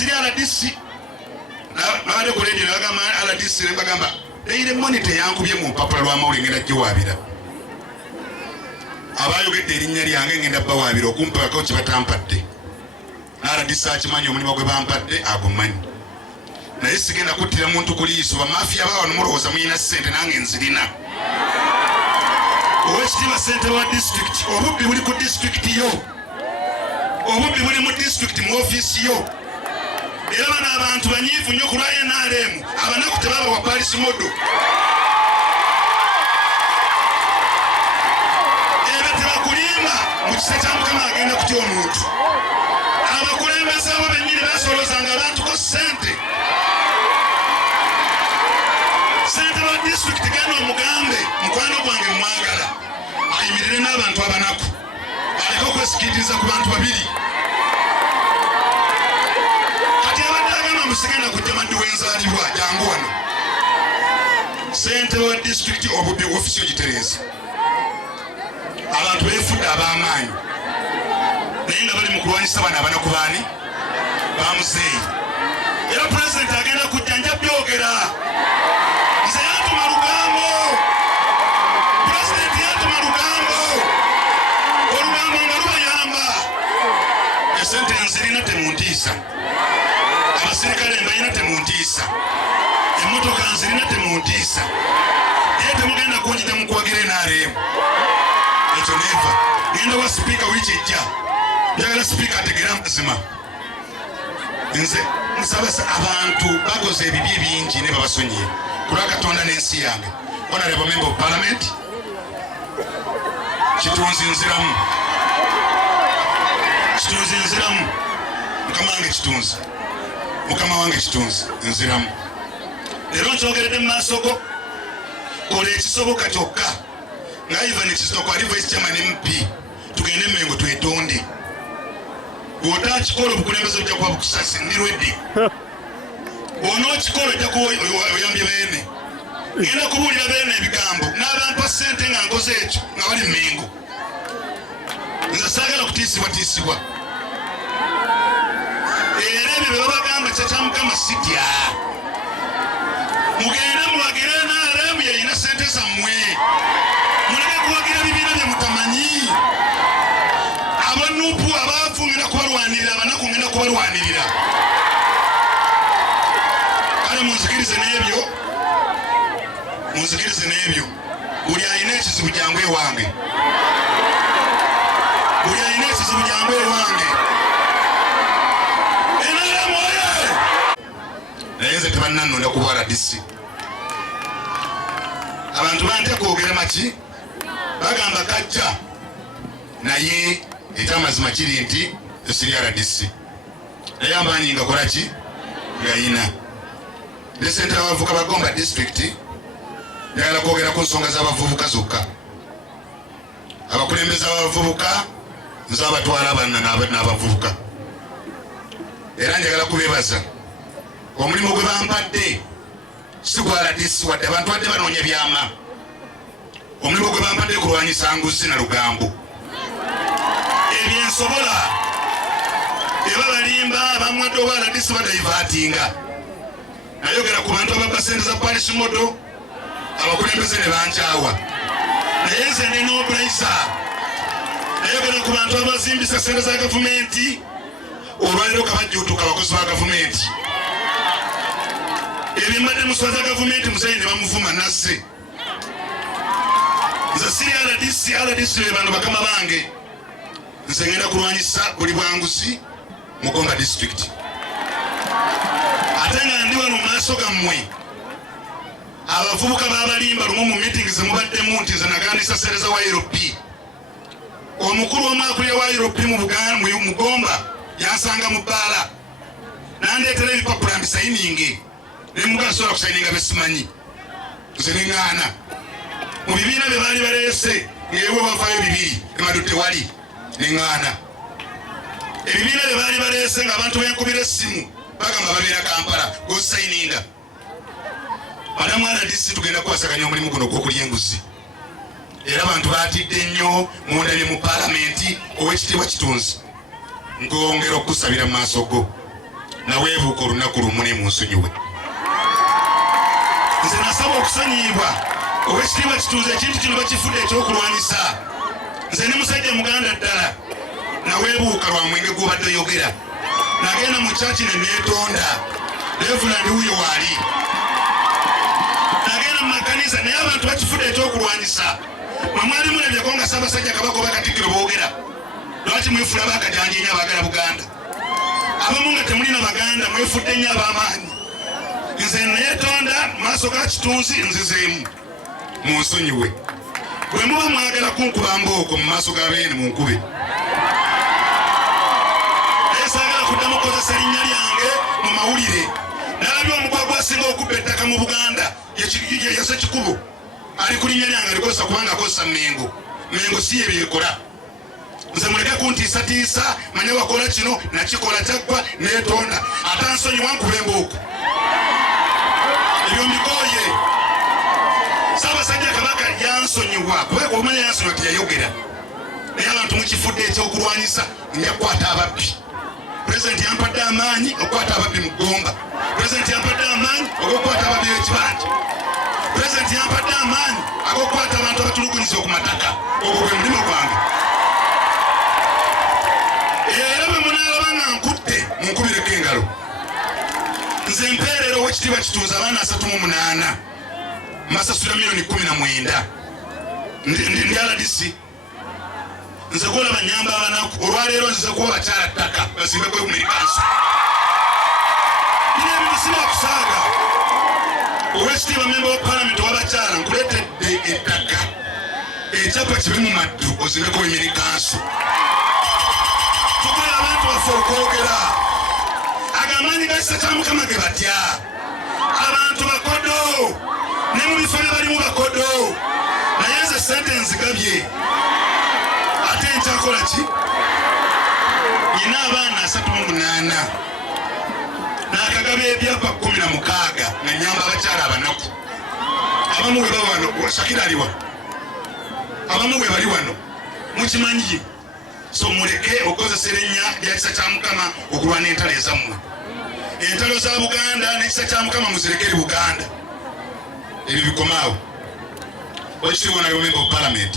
siri RDC nabade ku radio bagamba RDC bagamba Daily Monitor yankubye mu mpapula lw'amawulire ngenda giwaabira abayogedde erinnya lyange ngenda bawaabira okumpako kye batampadde RDC akimanyi omulimu gwe bampadde agumanyi naye sigenda kuttira muntu ku liiso bamafiya bawa nomulowooza muyina ssente nange nzirina owekitiibwa ssentebe wa disitulikiti obubbi buli ku disitulikiti yo obubbi buli mu disitulikiti mu ofiisi yo era bano abantu banyiivu nnyo ku lwa NRM abanaku tebaba wa Paris Modo era tebakulimba mu kisa kya Mukama agenda kutya omuntu abakulembeze abo bennyini basolozanga abantu ko ssente wa disitulikiti gano omugambe mukwano gwange mwagala ayimirire n'abantu abanaku aleke okwesikiriza ku bantu babiri musigenda kujja maddu wenzaalibwa jangu wano ssentebe wa disitulikiti obubbi ofisi ogitereza abantu beefudde ab'amaanyi naye nga bali mu kulwanyisa bano abanaku baani bamuzeeyi era pulezidenti agenda kujja nja byogera nze yantuma lugambo pulezidenti yantuma lugambo olugambo nga lubayamba esente nzirina temuntiisa abasirikale mbalina temuntiisa emmotoka nzirina temuntiisa naye temugenda kunjita mu kuwagira NRM ekyo neva genda wa sipiika wiiki ejja njagala sipiika ategera amazima nze musabasa abantu bakoze ebibi bingi ne babasonyiye ku lwa Katonda n'ensi yange honorable member of parliament kitunzi nziramu mukama wange kitunzi nziramu leero nkyogeredde mu maaso go kola ekisoboka kyokka nga Ivan Kizito ali vice chairman MP tugende Mmengo twetonde bw'otakikola obukulembeze ojja kuba bukusasi ndirwedde bw'onookikola ojja kuba oyambye beene ngenda kubuulira beene ebigambo n'abampa ssente nga nkoze ekyo nga bali Mmengo nze saagala kutiisibwatiisibwa era ebyo bye babagamba kya Mukama sitya mugende muwagire NRM yeyina ssente zammwe muleke kuwagira bibiina bye mutamanyi abanupu abaavu ngenda kubalwanirira abanaku ngenda kubalwanirira kale munzikirize n'ebyo buli alina ekizibu jangu ewange naye nze tebannannonda ku RDC abantu bantya kwogera maki bagamba kajja naye ekyamazima kiri nti esiri RDC naye amaanyi nga kolaki gayina ne ssentebe w'abavubuka ba Gomba disitulikiti njagala kwogera ku nsonga z'abavubuka zokka abakulembeze abavubuka nze abatwala abanna n'abavubuka era njagala kubeebaza omulimu gwe bampadde si gwa RDC wadde abantu badde banoonya byama omulimu gwe bampadde kulwanyisa nguzi na lugambo ebyensobola eba balimba bamwadde oba RDC badayivaatinga nayogera ku bantu ababba ssente za Paris Modo abakulembeze ne bankyawa naye nze ndi n'obulaisa nayogera ku bantu abazimbisa ssente za gavumenti olwaliro kabajjuutuka abakozi ba gavumenti ebimbadde muswa za gavumenti musayi ne bamuvuma nasse nze siri RDC be bano bakama bange nze ngenda kulwanyisa buli bwanguzi mu Gomba disitulikiti ate nga ndi wano mu maaso gammwe abavubuka babalimba lumu mu meeting zemubaddemu nti nze nagaanisa sereza wa LP omukulu w'omwakulira wa LP mu Gomba yansanga mu bbaala nandeetera ebipapula mbisayininge nemuga sobola kusayininga besimanyi nze neŋŋaana mu bibiina bye baali baleese ngeewe bavaayo bibiri emadu tewali neŋŋaana ebibiina bye baali baleese ng'abantu benkubira essimu bagamba babeera Kampala gosayininga madamu RDC tugenda kuwasaganya omulimu guno gw'okulya enguzi era abantu baatidde nnyo mundabye mu paalamenti ow'ekitiibwa Kitunzi ngongera okusabira mu maaso go naweebuuka olunaku lumu ne munsonyiwe. Nze nasaba okusonyiyibwa Oweekitiibwa Kituuze ekintu kino bakifudde ekyokulwanyisa. Nze ne musajja muganda ddala naweebuuka lwa mwenge gw'obadde oyogera. Nagenda mu kyaki ne neetonda Reverend wuyo waali. Nagenda mu makanisa naye abantu bakifudde ekyokulwanyisa. Mwe mwali mulebyeko nga Ssaabasajja Kabaka oba Katikkiro boogera. Lwaki mwefula bakajanja ennyo abaagala Buganda? Abamu nga temulina baganda mwefudde nnyo ab'amaanyi. Nze neetonda mu maaso ga Kitunzi nzizeemu munsonyiwe. Bwe muba mwagala kunkuba mbooko mu maaso ga beene munkube. Naye saagala kuddamu kukozesa linnya lyange mu mawulire. Nalabye omugwagwa asinga okubba ettaka mu Buganda ye Ssekikubo ali ku linnya lyange alikozesa kubanga akozesa Mengo. Mengo si ye byekola. Nze muleke kuntiisatiisa manye wakola kino nakikola kyaggwa neetonda ate ansonyiwa nkube embooko. Ebyo mbikooye. Ssaabasajja Kabaka yansonyiwa kubanga omanya yansonyiwa teyayogera. Naye abantu mukifudde ekyokulwanyisa nja kukwata ababbi. Pulezidenti yampadde amaanyi okukwata ababbi mu Gomba. Pulezidenti yampadde amaanyi ag'okukwata ababbi b'ekibanja. Pulezidenti yampadde amaanyi ag'okukwata abantu abatulugunyiza ku mataka. Ogwo gwe mulimo gwange. Era bwe munaalaba nga nkutte munkubireko engalo. Nze mpeerera Oweekitiibwa Kituuze abaana 38 mbasasula $19,000. Ndi RDC. Nze gwolaba nnyamba abanaku olwaleero nzize kuwa bakyala ttaka bazimbeko Amerikanso. Bino ebintu si bakusaaga. Oweekitiibwa memba wa Paalamenti ow'abakyala nkuleetedde ettaka ekyapa kibe mu maddu ozimbeko Amerikanso. Tukola abantu baffe okwogera. Agamaanyi ga kisa kya Mukama ge batya. Abantu bakodo. Ne mu bifo bye balimu bakodo. Naye nze ssente nzigabye. Ate nkyakola ki? Nina abaana 38. N'akagaba ebyapa 16 nga nnyamba abakyala abanaku. Abamu we baba wano, Shakira aliwa. Abamu we bali wano. Mukimanyi. So muleke okozesa erinnya lya kisa kya Mukama okulwana entalo ezammwe. Entalo za Buganda n'ekisa kya Mukama muzirekere Buganda. Ebyo bikomaawo. Oweekitiibwa Nayo Member of Parliament.